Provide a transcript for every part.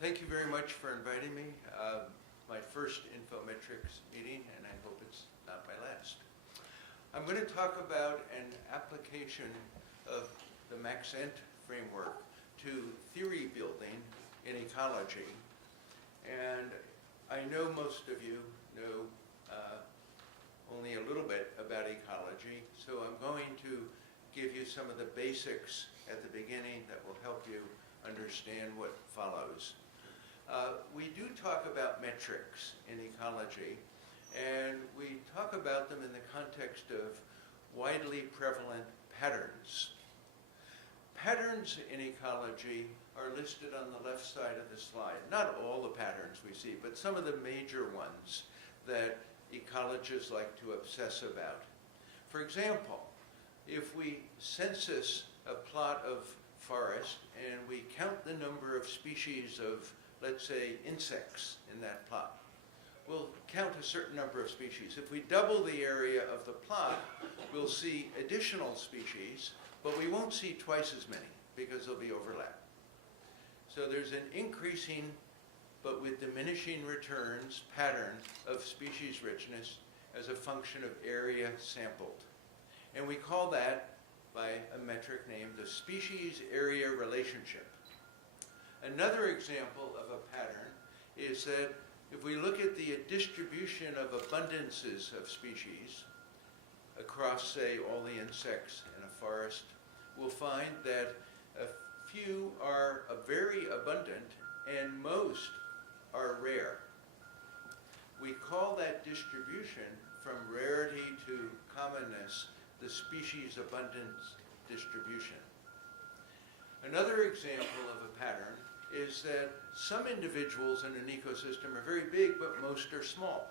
Thank you very much for inviting me. My first Infometrics meeting, and I hope it's not my last. I'm going to talk about an application of the Maxent framework to theory building in ecology. And I know most of you know only a little bit about ecology, so I'm going to give you some of the basics at the beginning that will help you understand what follows. We do talk about metrics in ecology, and we talk about them in the context of widely prevalent patterns. Patterns in ecology are listed on the left side of the slide. Not all the patterns we see, but some of the major ones that ecologists like to obsess about. For example, if we census a plot of forest and we count the number of species of, let's say, insects in that plot, we'll count a certain number of species. If we double the area of the plot, we'll see additional species, but we won't see twice as many because there'll be overlap. So there's an increasing, but with diminishing returns, pattern of species richness as a function of area sampled. And we call that, by a metric named the species-area relationship. Another example of a pattern is that if we look at the distribution of abundances of species across, say, all the insects in a forest, we'll find that a few are very abundant and most are rare. We call that distribution from rarity to commonness the species abundance distribution. Another example of a pattern is that some individuals in an ecosystem are very big, but most are small.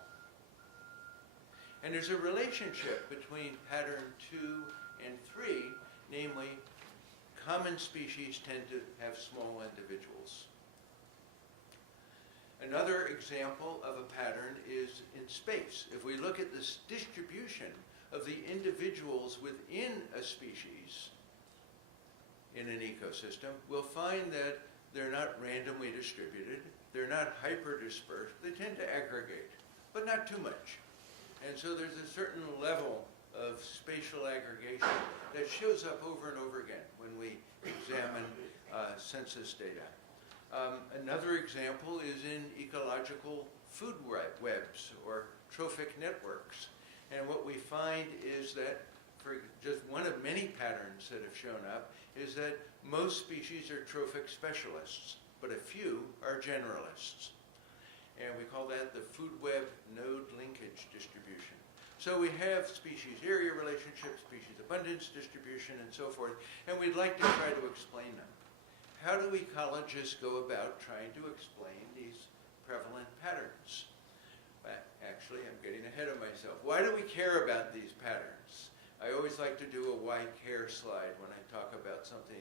And there's a relationship between pattern 2 and 3, namely, common species tend to have small individuals. Another example of a pattern is in space. If we look at this distribution of the individuals within a species in an ecosystem, we'll find that they're not randomly distributed, they're not hyper-dispersed, they tend to aggregate, but not too much. And so there's a certain level of spatial aggregation that shows up over and over again when we examine census data. Another example is in ecological food webs or trophic networks. And what we find is that, for just one of many patterns that have shown up, is that most species are trophic specialists, but a few are generalists. And we call that the food web node linkage distribution. So we have species area relationships, species abundance distribution, and so forth, and we'd like to try to explain them. How do ecologists go about trying to explain these prevalent patterns? Actually, I'm getting ahead of myself. Why do we care about these patterns? I always like to do a why care slide when I talk about something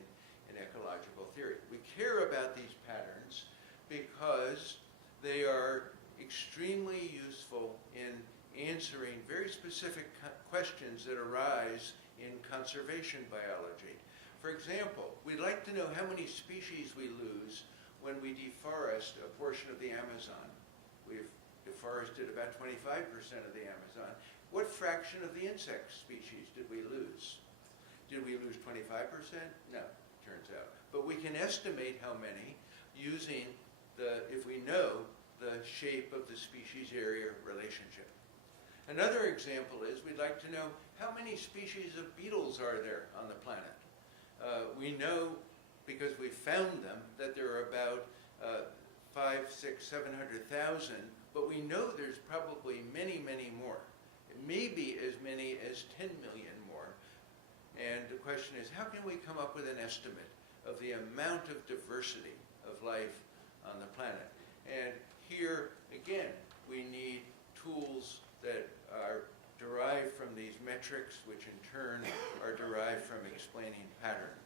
in ecological theory. We care about these patterns because they are extremely useful in answering very specific questions that arise in conservation biology. For example, we'd like to know how many species we lose when we deforest a portion of the Amazon. We've deforested about 25% of the Amazon. What fraction of the insect species did we lose? Did we lose 25%? No, turns out. But we can estimate how many using if we know the shape of the species area relationship. Another example is we'd like to know how many species of beetles are there on the planet. We know, because we found them, that there are about 500,000, 600,000, 700,000, but we know there's probably many, many more. Maybe as many as 10 million more. And the question is, how can we come up with an estimate of the amount of diversity of life on the planet? And here, again, we need tools that are derived from these metrics, which in turn are derived from explaining pattern.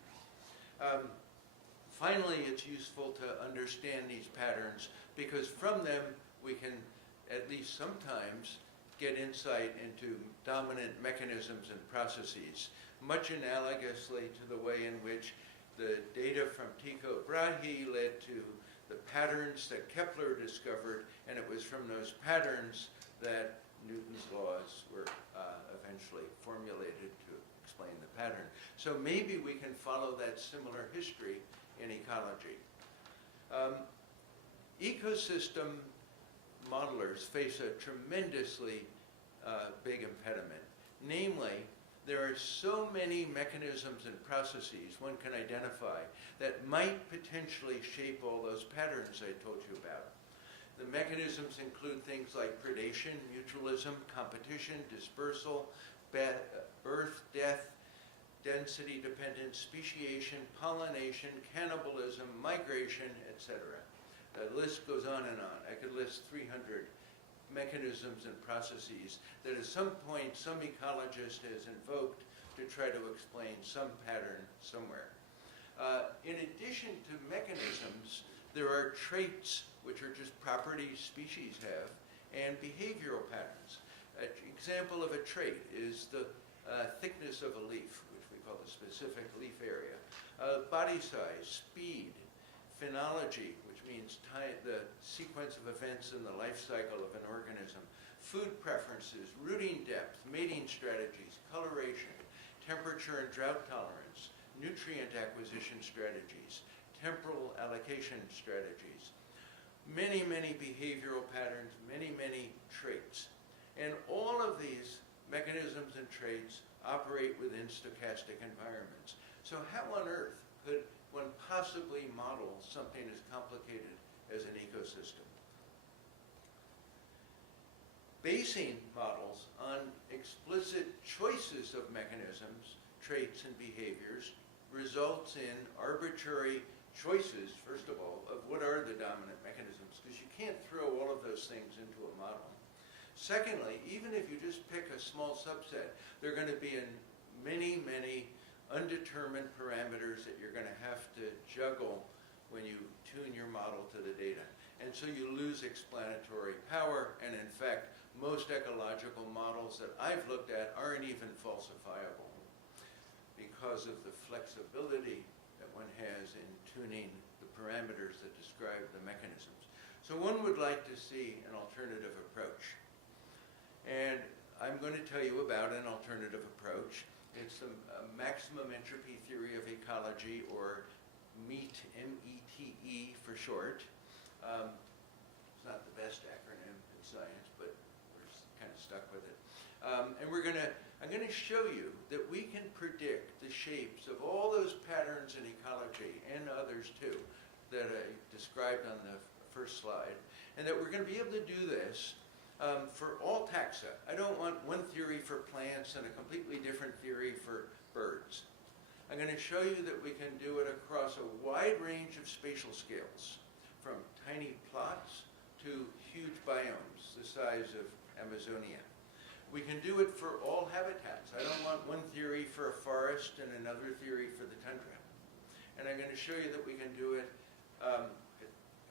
Finally, it's useful to understand these patterns because from them we can, at least sometimes, get insight into dominant mechanisms and processes, much analogously to the way in which the data from Tycho Brahe led to the patterns that Kepler discovered, and it was from those patterns that Newton's laws were eventually formulated to explain the pattern. So maybe we can follow that similar history in ecology. Ecosystem modelers face a tremendously big impediment. Namely, there are so many mechanisms and processes one can identify that might potentially shape all those patterns I told you about. The mechanisms include things like predation, mutualism, competition, dispersal, birth, death, density dependence, speciation, pollination, cannibalism, migration, etc. The list goes on and on. I could list 300 mechanisms and processes that at some point some ecologist has invoked to try to explain some pattern somewhere. In addition to mechanisms, there are traits, which are just properties species have, and behavioral patterns. An example of a trait is the thickness of a leaf, which we call the specific leaf area, body size, speed, phenology, which means the sequence of events in the life cycle of an organism, food preferences, rooting depth, mating strategies, coloration, temperature and drought tolerance, nutrient acquisition strategies, temporal allocation strategies, many, many behavioral patterns, many, many traits. And all of these mechanisms and traits operate within stochastic environments. So how on earth could one possibly model something as complicated as an ecosystem? Basing models on explicit choices of mechanisms, traits, and behaviors results in arbitrary choices, first of all, of what are the dominant mechanisms, because you can't throw all of those things into a model. Secondly, even if you just pick a small subset, there are going to be many, many undetermined parameters that you're going to have to juggle when you tune your model to the data. And so you lose explanatory power, and in fact, most ecological models that I've looked at aren't even falsifiable because of the flexibility that one has in tuning the parameters that describe the mechanisms. So one would like to see an alternative approach. And I'm going to tell you about an alternative approach. It's the maximum entropy theory of ecology, or METE, M-E-T-E for short. It's not the best acronym in science, but we're kind of stuck with it. And I'm going to show you that we can predict the shapes of all those patterns in ecology, and others too, that I described on the first slide, and that we're going to be able to do this for all taxa. I don't want one theory for plants and a completely different theory for birds. I'm going to show you that we can do it across a wide range of spatial scales, from tiny plots to huge biomes the size of Amazonia. We can do it for all habitats. I don't want one theory for a forest and another theory for the tundra. And I'm going to show you that we can do it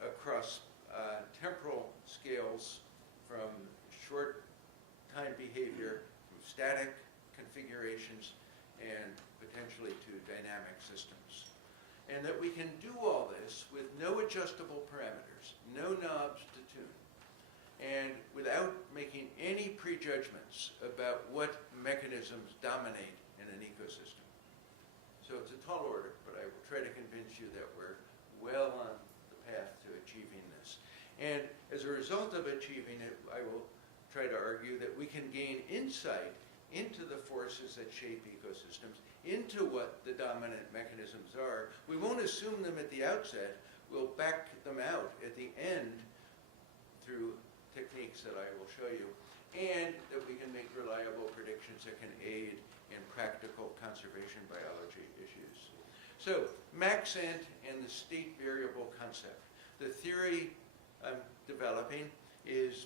across temporal scales, from short time behavior, from static configurations, and potentially to dynamic systems. And that we can do all this with no adjustable parameters, no knobs to tune, and without making any prejudgments about what mechanisms dominate in an ecosystem. So it's a tall order, but I will try to convince you that we're well on the path to achieving this. And as a result of achieving it, I will try to argue that we can gain insight into the forces that shape ecosystems, into what the dominant mechanisms are. We won't assume them at the outset. We'll back them out at the end through techniques that I will show you, and that we can make reliable predictions that can aid in practical conservation biology issues. So, Maxent and the state variable concept. The theory I'm developing is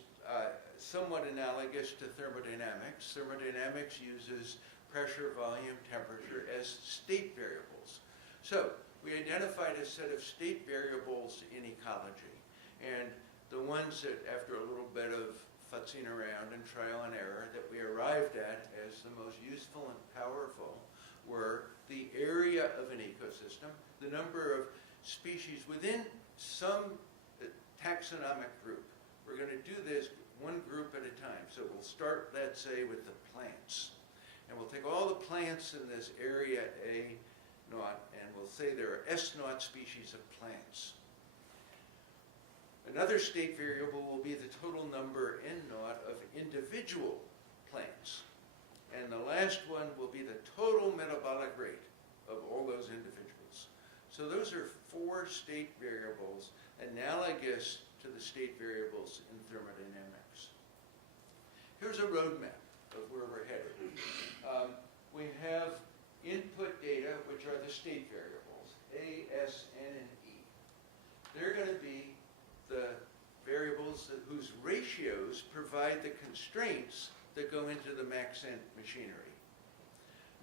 somewhat analogous to thermodynamics. Thermodynamics uses pressure, volume, temperature as state variables. So, we identified a set of state variables in ecology, and the ones that, after a little bit of futzing around and trial and error, that we arrived at as the most useful and powerful were the area of an ecosystem, the number of species within some taxonomic group. We're going to do this one group at a time. So we'll start, let's say, with the plants. And we'll take all the plants in this area A naught, and we'll say there are S naught species of plants. Another state variable will be the total number N naught of individual plants. And the last one will be the total metabolic rate of all those individuals. So those are 4 state variables analogous to the state variables in thermodynamics. Here's a roadmap of where we're headed. We have input data, which are the state variables, A, S, N, and E. They're going to be the variables whose ratios provide the constraints that go into the Maxent machinery.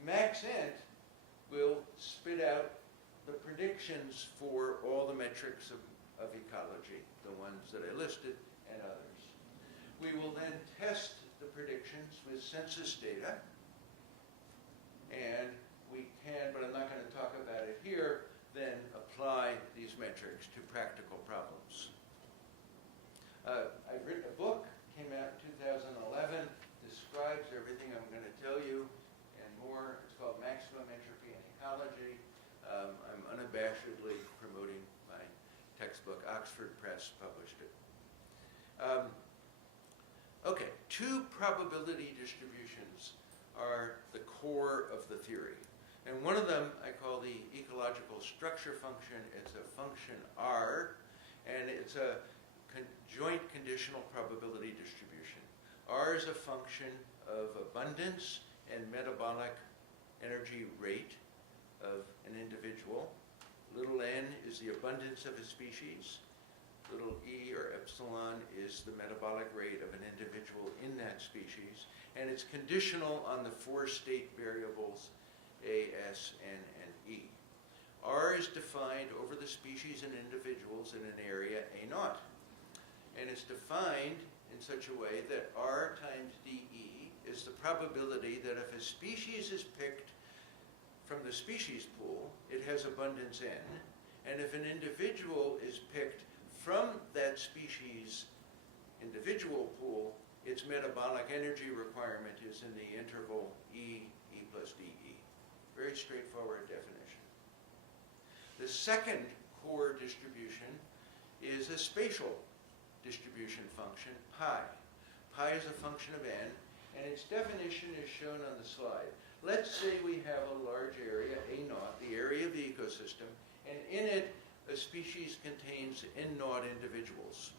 Maxent will spit out the predictions for all the metrics of ecology, the ones that I listed and others. We will then test the predictions with census data, and we can, but I'm not going to talk about it here, then apply these metrics to practical problems. I've written a book, came out in 2011, describes everything I'm going to tell you and more. It's called Maximum Entropy and Ecology. I'm unabashedly promoting my textbook. Oxford Press published it. Okay, 2 probability distributions are the core of the theory. And one of them I call the ecological structure function. It's a function R, and it's a joint conditional probability distribution. R is a function of abundance and metabolic energy rate of an individual. Little n is the abundance of a species. Little e or epsilon is the metabolic rate of an individual in that species. And it's conditional on the 4 state variables A, S, N, and E. R is defined over the species and individuals in an area A naught. And it's defined in such a way that R times dE is the probability that if a species is picked from the species pool, it has abundance N. And if an individual is picked from that species individual pool, its metabolic energy requirement is in the interval E plus dE. Very straightforward definition. The second core distribution is a spatial distribution function, pi. Pi is a function of n, and its definition is shown on the slide. Let's say we have a large area, A naught, the area of the ecosystem, and in it a species contains N naught individuals.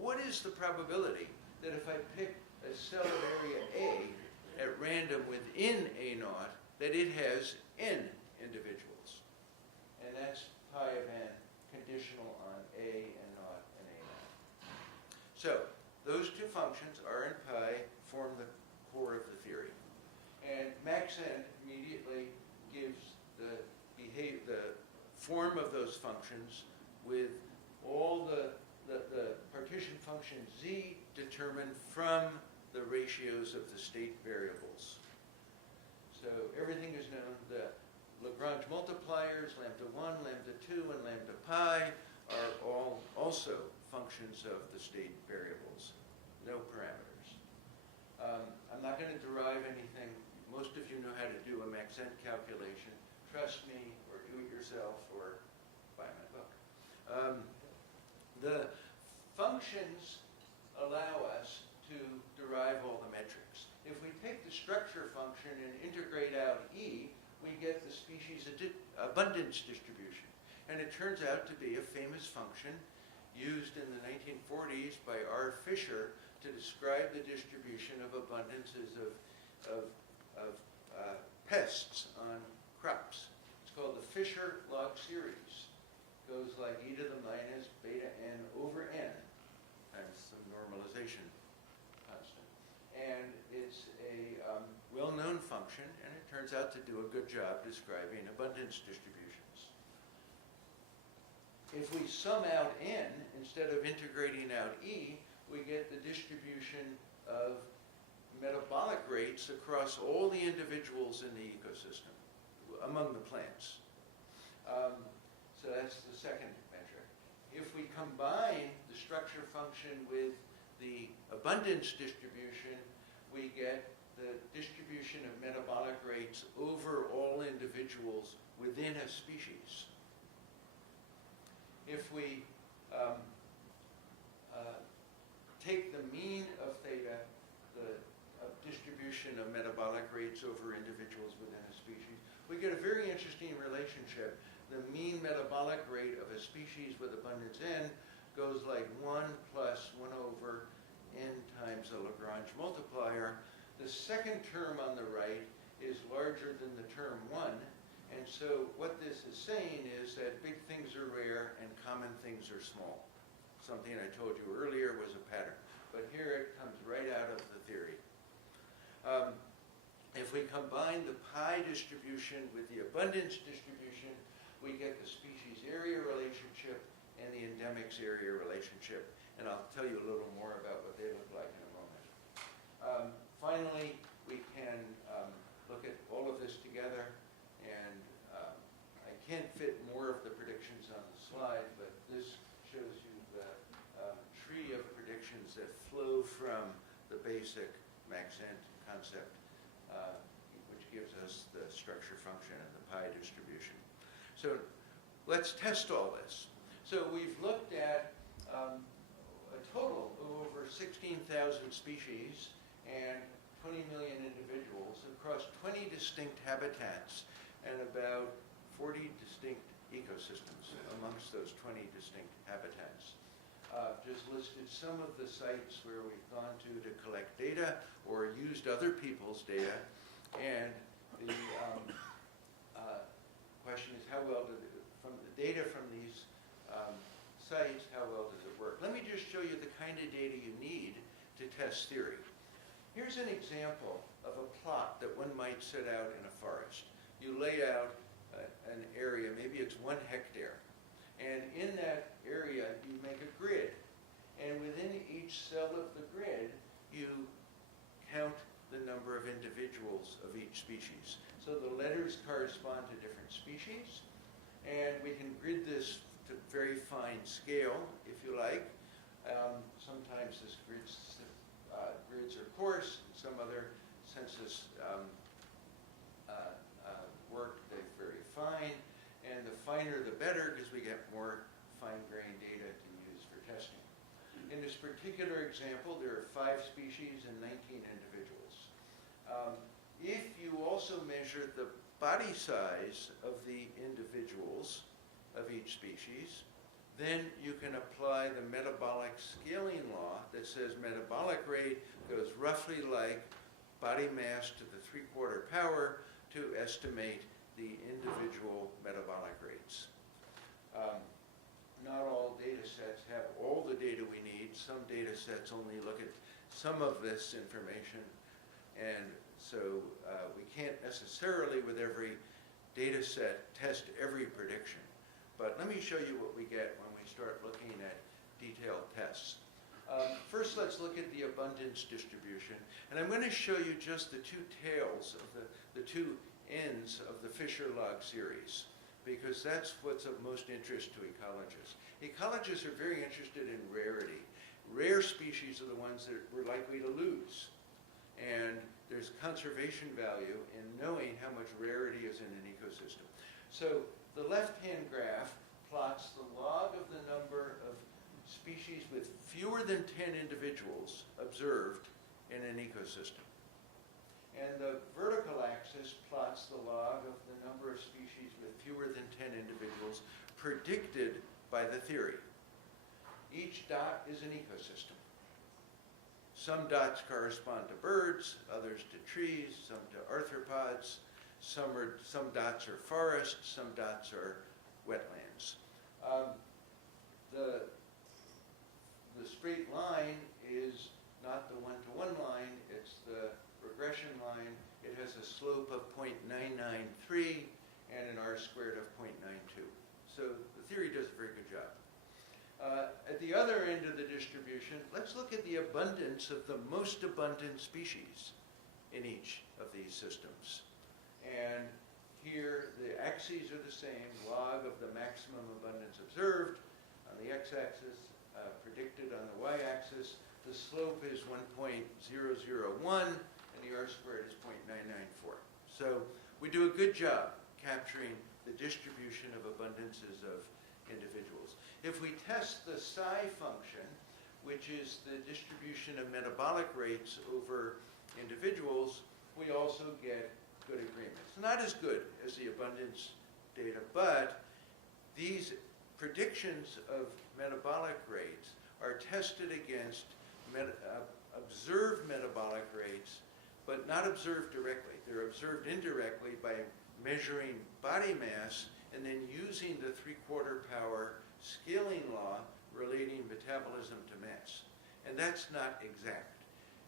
What is the probability that if I pick a cell of area A at random within A naught, that it has N individuals? And that's pi of n conditional on A and naught and A naught. So those 2 functions, R and pi, form the core of the theory. And Maxent immediately gives the form of those functions with all the partition function z determined from the ratios of the state variables. So everything is known. The Lagrange multipliers, lambda 1, lambda 2, and lambda pi are all also functions of the state variables, no parameters. I'm not going to derive anything. Most of you know how to do a Maxent calculation. Trust me, or do it yourself, or buy my book. The functions allow us to derive all the metrics. If we take the structure function and integrate out E, we get the species abundance distribution. And it turns out to be a famous function used in the 1940s by R. Fisher to describe the distribution of abundances of pests on crops. It's called the Fisher log series. It goes like e to the minus beta n over n times some normalization constant. And it's a well-known function, and it turns out to do a good job describing abundance distributions. If we sum out n instead of integrating out e, we get the distribution of metabolic rates across all the individuals in the ecosystem, among the plants. So that's the second metric. If we combine the structure function with the abundance distribution, we get the distribution of metabolic rates over all individuals within a species. If we take the mean of theta, the distribution of metabolic rates over individuals within a species, we get a very interesting relationship. The mean metabolic rate of a species with abundance n goes like 1 plus 1 over n times the Lagrange multiplier. The second term on the right is larger than the term 1, and so what this is saying is that big things are rare and common things are small. Something I told you earlier was a pattern, but here it comes right out of the theory. If we combine the pi distribution with the abundance distribution, we get the species area relationship and the endemics area relationship, and I'll tell you a little more about what they look like in a moment. Finally, we can look at all of this together, and I can't fit more of the predictions on the slide, but this shows you the tree of predictions that flow from the basic Maxent concept, which gives us the structure function and the pi distribution. So let's test all this. So we've looked at a total of over 16,000 species and 20 million individuals across 20 distinct habitats and about 40 distinct ecosystems amongst those 20 distinct habitats. Just listed some of the sites where we've gone to collect data or used other people's data, and the question is how well from the data from these sites, how well does it work? Let me just show you the kind of data you need to test theory. Here's an example of a plot that one might set out in a forest. You lay out an area, maybe it's 1 hectare, and in that area you make a grid, and within each cell of the grid you count the number of individuals of each species. So the letters correspond to different species, and we can grid this to very fine scale, if you like. Sometimes this grids are coarse, and some other census work, they're very fine, and the finer the better because we get more fine-grained data to use for testing. In this particular example, there are 5 species and 19 individuals. If you also measure the body size of the individuals of each species, then you can apply the metabolic scaling law that says metabolic rate goes roughly like body mass to the 3/4 power to estimate the individual metabolic rates. Not all data sets have all the data we need. Some data sets only look at some of this information, and so we can't necessarily with every data set test every prediction. But let me show you what we get when we start looking at detailed tests. First, let's look at the abundance distribution. And I'm going to show you just the 2 tails of the 2 ends of the Fisher log series, because that's what's of most interest to ecologists. Ecologists are very interested in rarity. Rare species are the ones that we're likely to lose. And there's conservation value in knowing how much rarity is in an ecosystem. So the left-hand graph plots the log of the number of species with fewer than 10 individuals observed in an ecosystem. And the vertical axis plots the log of the number of species with fewer than 10 individuals predicted by the theory. Each dot is an ecosystem. Some dots correspond to birds, others to trees, some to arthropods, some dots are forests, some dots are wetlands. The straight line is not the one-to-one line, it's the regression line. It has a slope of 0.993 and an R-squared of 0.92. So the theory does a very good job. At the other end of the distribution, let's look at the abundance of the most abundant species in each of these systems. And here the axes are the same, log of the maximum abundance observed, on the x-axis, predicted on the y-axis. The slope is 1.001, and the r-squared is 0.994. So we do a good job capturing the distribution of abundances of individuals. If we test the psi function, which is the distribution of metabolic rates over individuals, we also get good agreements. Not as good as the abundance data, but these predictions of metabolic rates are tested against observed metabolic rates, but not observed directly. They're observed indirectly by measuring body mass and then using the 3/4 power scaling law relating metabolism to mass. And that's not exact.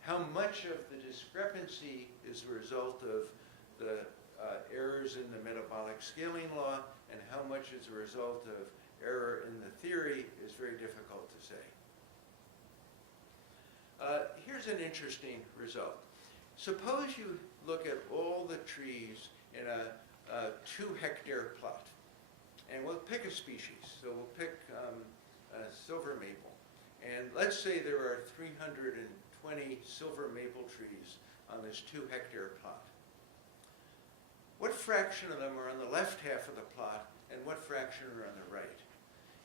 How much of the discrepancy is the result of the errors in the metabolic scaling law and how much is a result of error in the theory is very difficult to say. Here's an interesting result. Suppose you look at all the trees in a 2-hectare plot, and we'll pick a species. So we'll pick silver maple, and let's say there are 320 silver maple trees on this 2-hectare plot. What fraction of them are on the left half of the plot, and what fraction are on the right?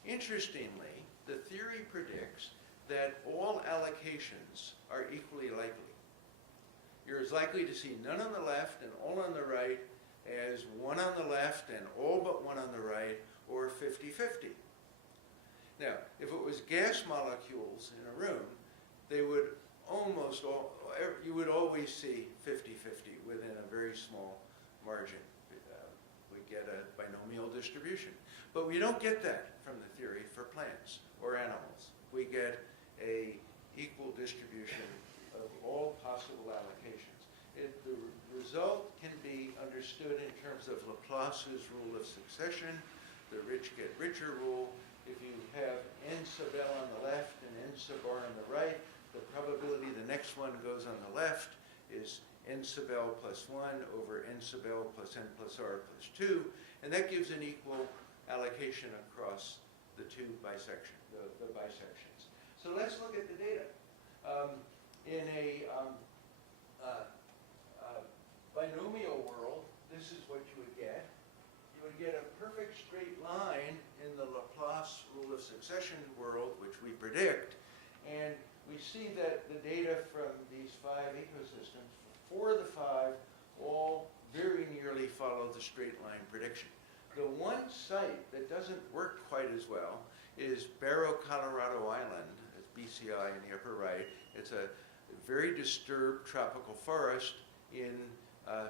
Interestingly, the theory predicts that all allocations are equally likely. You're as likely to see none on the left and all on the right as one on the left and all but one on the right, or 50-50. Now, if it was gas molecules in a room, they would almost all, you would always see 50-50 within a very small margin. We get a binomial distribution. But we don't get that from the theory for plants or animals. We get a equal distribution of all possible allocations. The result can be understood in terms of Laplace's rule of succession, the rich get richer rule. If you have n sub L on the left and n sub R on the right, the probability the next one goes on the left is n sub L plus 1 over n sub L plus n plus R plus 2, and that gives an equal allocation across the two bisections. So let's look at the data. In a binomial world, this is what you would get. You would get a perfect straight line in the Laplace rule of succession world, which we predict, and we see that the data from these 5 ecosystems, 4 of the 5, all very nearly follow the straight line prediction. The one site that doesn't work quite as well is Barrow, Colorado Island, it's BCI in the upper right. It's a very disturbed tropical forest in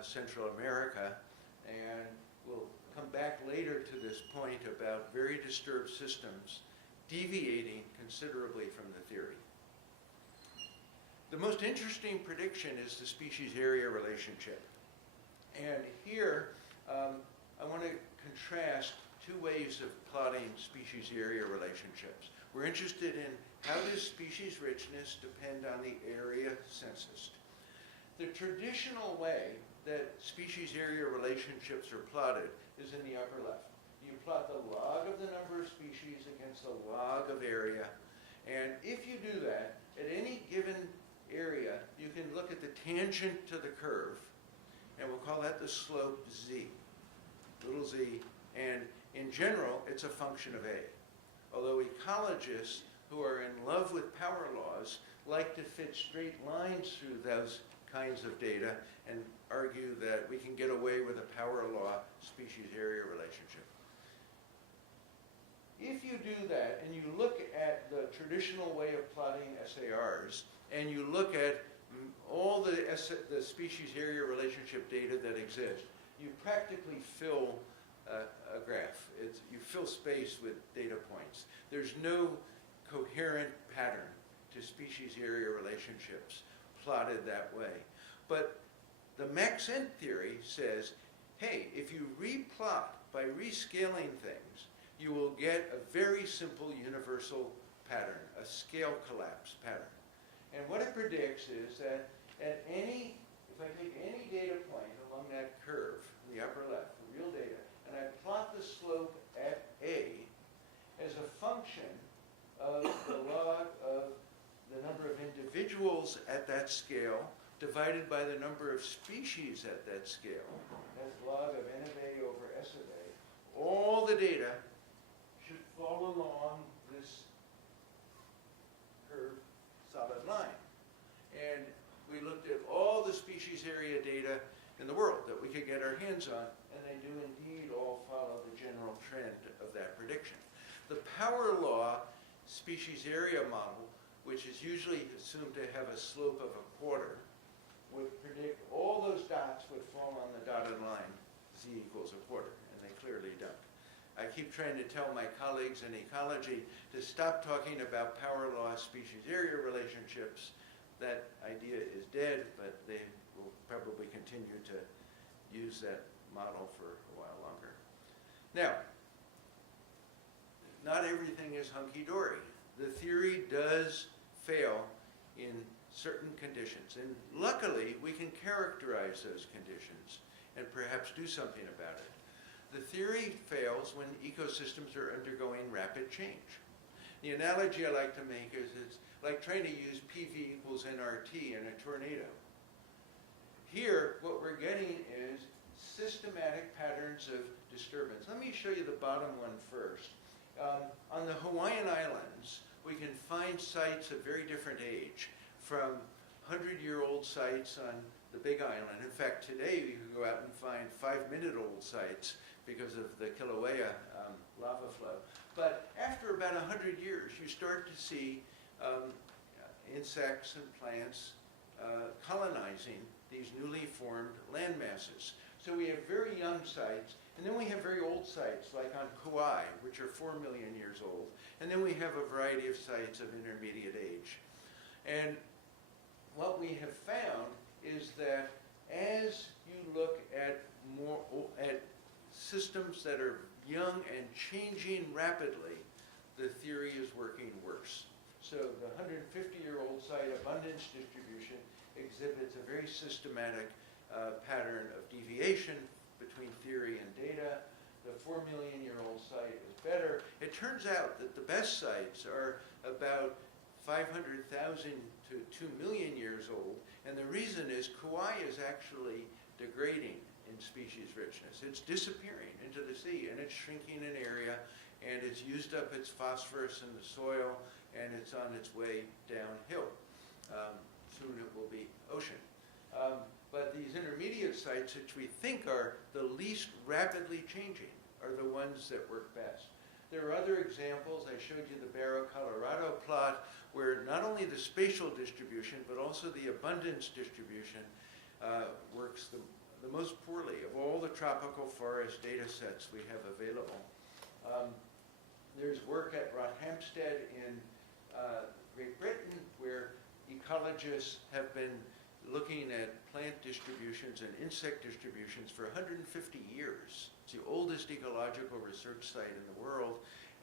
Central America, and we'll come back later to this point about very disturbed systems deviating considerably from the theory. The most interesting prediction is the species area relationship. And here, I want to contrast 2 ways of plotting species area relationships. We're interested in how does species richness depend on the area censused. The traditional way that species area relationships are plotted is in the upper left. You plot the log of the number of species against the log of area. And if you do that, at any given area, you can look at the tangent to the curve, and we'll call that the slope z, little z. And in general, it's a function of a. Although ecologists who are in love with power laws like to fit straight lines through those kinds of data and argue that we can get away with a power law species area relationship. If you do that and you look at the traditional way of plotting SARs and you look at all the species area relationship data that exist, you practically fill a graph. You fill space with data points. There's no coherent pattern to species area relationships plotted that way. But the Maxent theory says, hey, if you replot by rescaling things, you will get a very simple universal pattern, a scale collapse pattern. And what it predicts is that at any, if I take any data point along that curve in the upper left, the real data, and I plot the slope at A as a function of the log of the number of individuals at that scale divided by the number of species at that scale. That's log of n of a over s of a. All the data should fall along this curved solid line. And we looked at all the species area data in the world that we could get our hands on, and they do indeed all follow the general trend of that prediction. The power law species area model, which is usually assumed to have a slope of a quarter, would predict all those dots would fall on the dotted line, z equals a quarter, and they clearly don't. I keep trying to tell my colleagues in ecology to stop talking about power law species area relationships. That idea is dead, but they will probably continue to use that model for a while longer. Now, not everything is hunky-dory. The theory does fail in certain conditions, and luckily we can characterize those conditions and perhaps do something about it. The theory fails when ecosystems are undergoing rapid change. The analogy I like to make is it's like trying to use PV equals nRT in a tornado. Here, what we're getting is systematic patterns of disturbance. Let me show you the bottom one first. On the Hawaiian Islands, we can find sites of very different age, from 100-year-old sites on the Big Island. In fact, today you can go out and find 5-minute-old sites because of the Kilauea lava flow. But after about 100 years, you start to see insects and plants colonizing these newly formed land masses. So we have very young sites, and then we have very old sites, like on Kauai, which are 4 million years old, and then we have a variety of sites of intermediate age. And what we have found is that as you look at systems that are young and changing rapidly, the theory is working worse. So the 150-year-old site abundance distribution exhibits a very systematic pattern of deviation between theory and data. The 4 million-year-old site is better. It turns out that the best sites are about 500,000 to 2 million years old, and the reason is Kauai is actually degrading in species richness. It's disappearing into the sea, and it's shrinking in area, and it's used up its phosphorus in the soil, and it's on its way downhill. Soon it will be ocean. But these intermediate sites, which we think are the least rapidly changing, are the ones that work best. There are other examples. I showed you the Barrow, Colorado plot, where not only the spatial distribution, but also the abundance distribution works the most poorly of all the tropical forest data sets we have available. There's work at Rothamsted in Great Britain, where ecologists have been looking at plant distributions and insect distributions for 150 years. It's the oldest ecological research site in the world,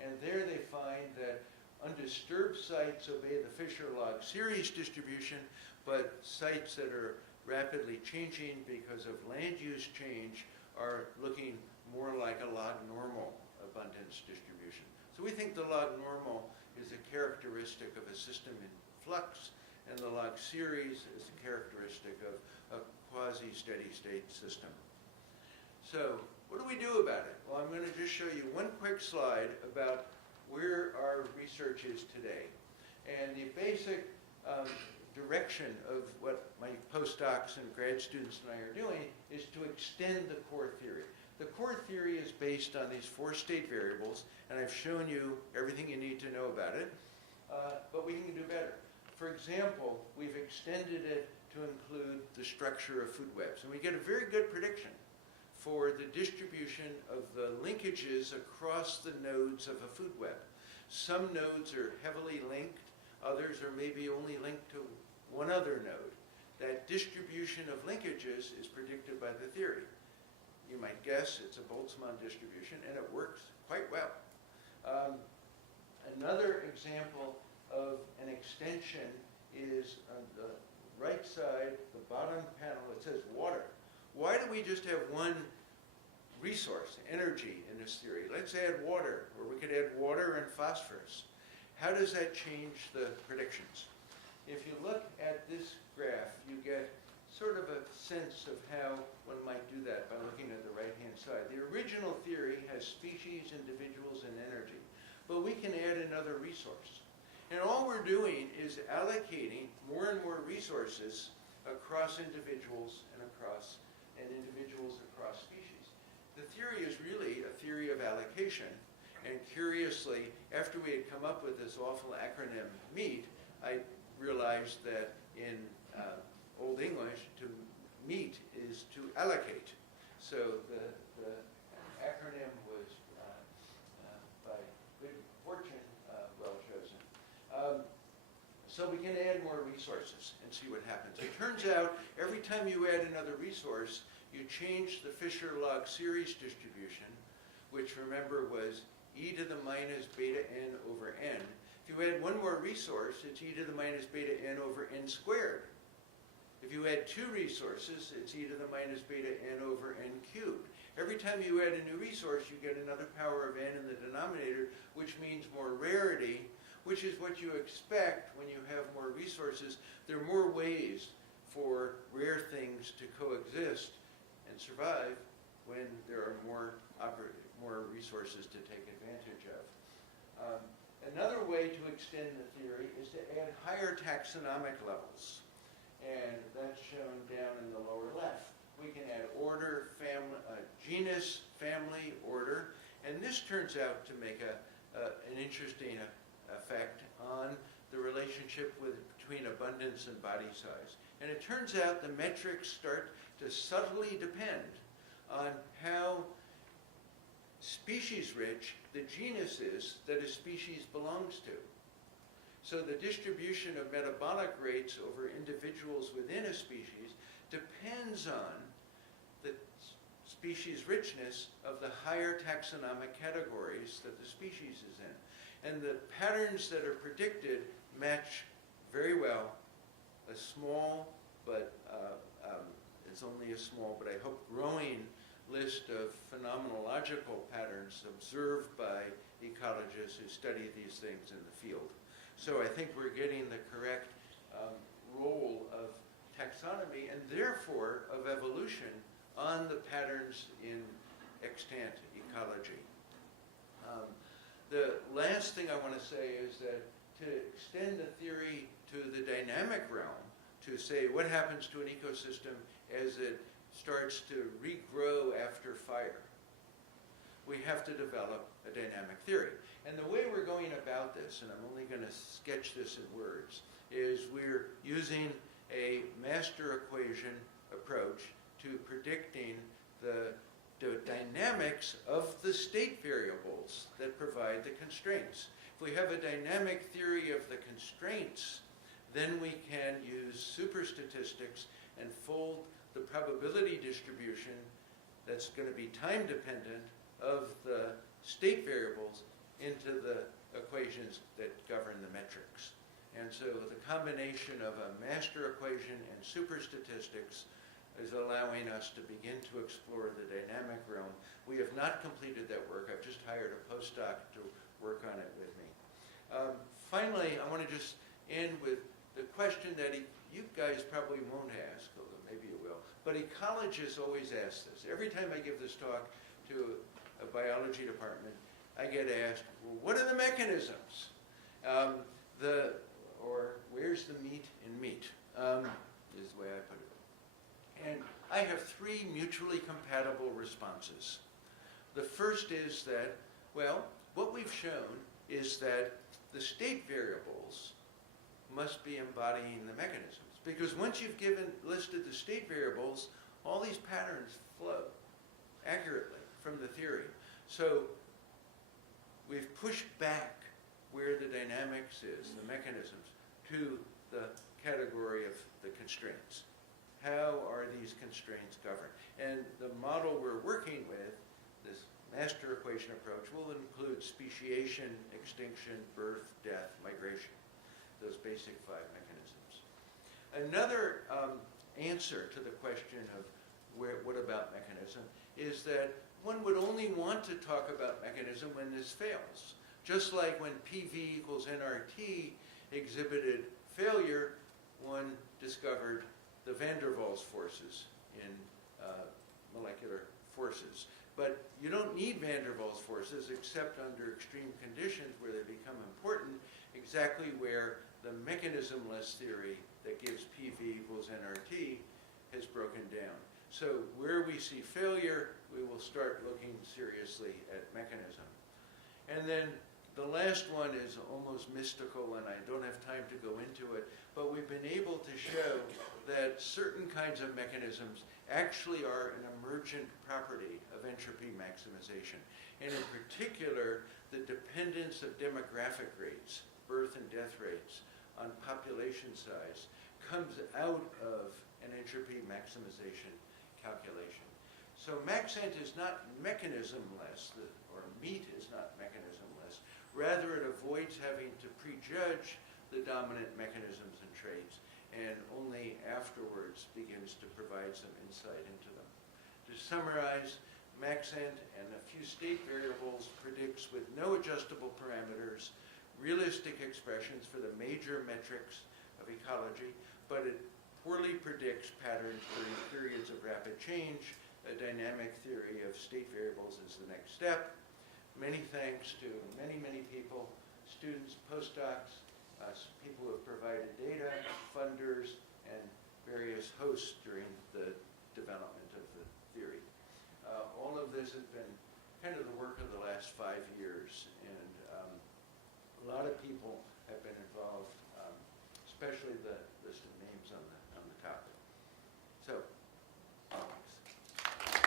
and there they find that undisturbed sites obey the Fisher log series distribution, but sites that are rapidly changing because of land use change are looking more like a log normal abundance distribution. So we think the log normal is a characteristic of a system in flux, and the log series is a characteristic of a quasi-steady state system. So what do we do about it? Well, I'm going to just show you one quick slide about where our research is today. And the basic direction of what my postdocs and grad students and I are doing is to extend the core theory. The core theory is based on these 4 state variables, and I've shown you everything you need to know about it, but we can do better. For example, we've extended it to include the structure of food webs, and we get a very good prediction for the distribution of the linkages across the nodes of a food web. Some nodes are heavily linked, others are maybe only linked to one other node. That distribution of linkages is predicted by the theory. You might guess it's a Boltzmann distribution, and it works quite well. Another example of an extension is on the right side, the bottom panel, it says water. Why do we just have one resource, energy, in this theory? Let's add water, or we could add water and phosphorus. how does that change the predictions? If you look at this graph, you get sort of a sense of how one might do that by looking at the right-hand side. The original theory has species, individuals, and energy, but we can add another resource. And all we're doing is allocating more and more resources across individuals and individuals across species. The theory is really a theory of allocation. And curiously, after we had come up with this awful acronym MEET, I realized that in Old English, to meet is to allocate. So the acronym was, by good fortune, well chosen. So we can add more resources and see what happens. It turns out every time you add another resource, you change the Fisher log series distribution, which remember was e to the minus beta n over n. If you add one more resource, it's e to the minus beta n over n squared. If you add two resources, it's e to the minus beta n over n cubed. Every time you add a new resource, you get another power of n in the denominator, which means more rarity, which is what you expect when you have more resources. There are more ways for rare things to coexist and survive when there are more resources to take advantage of. Another way to extend the theory is to add higher taxonomic levels. And that's shown down in the lower left. We can add order, genus, family, order, and this turns out to make an interesting effect on the relationship between abundance and body size. And it turns out the metrics start to subtly depend on how species-rich the genus is that a species belongs to. So the distribution of metabolic rates over individuals within a species depends on the species richness of the higher taxonomic categories that the species is in. And the patterns that are predicted match very well a small, but it's only a small, but I hope growing list of phenomenological patterns observed by ecologists who study these things in the field. So I think we're getting the correct role of taxonomy and therefore of evolution on the patterns in extant ecology. The last thing I want to say is that to extend the theory to the dynamic realm, to say what happens to an ecosystem as it starts to regrow after fire, we have to develop a dynamic theory. And the way we're going about this, and I'm only going to sketch this in words, is we're using a master equation approach to predicting the dynamics of the state variables that provide the constraints. If we have a dynamic theory of the constraints, then we can use superstatistics and fold the probability distribution that's going to be time dependent of the state variables into the equations that govern the metrics. And so the combination of a master equation and superstatistics is allowing us to begin to explore the dynamic realm. We have not completed that work. I've just hired a postdoc to work on it with me. Finally, I want to just end with the question that you guys probably won't ask, although maybe you will, but ecologists always ask this. Every time I give this talk to a biology department, I get asked, well, what are the mechanisms? Or where's the meat in meat, is the way I put it. And I have three mutually compatible responses. The first is that, well, what we've shown is that the state variables must be embodying the mechanisms. Because once you've listed the state variables, all these patterns flow accurately from the theory. So we've pushed back where the dynamics is, the mechanisms, to the category of the constraints. How are these constraints governed? And the model we're working with, this master equation approach, will include speciation, extinction, birth, death, migration, those basic five mechanisms. Another answer to the question of what about mechanism is that one would only want to talk about mechanism when this fails. Just like when PV equals nRT exhibited failure, one discovered the van der Waals forces in molecular forces. But you don't need van der Waals forces except under extreme conditions where they become important, exactly where the mechanismless theory that gives PV equals nRT has broken down. So where we see failure, we will start looking seriously at mechanism. And then the last one is almost mystical, and I don't have time to go into it, but we've been able to show that certain kinds of mechanisms actually are an emergent property of entropy maximization. And in particular, the dependence of demographic rates, birth and death rates, on population size comes out of an entropy maximization calculation. So Maxent is not mechanismless, or meat is not mechanismless. Rather, it avoids having to prejudge the dominant mechanisms and traits, and only afterwards begins to provide some insight into them. To summarize, Maxent and a few state variables predicts with no adjustable parameters realistic expressions for the major metrics of ecology, but it poorly predicts patterns during periods of rapid change. A dynamic theory of state variables is the next step. Many thanks to many, many people, students, postdocs, people who have provided data, funders, and various hosts during the development of the theory. All of this has been kind of the work of the last 5 years, and a lot of people have been involved, especially the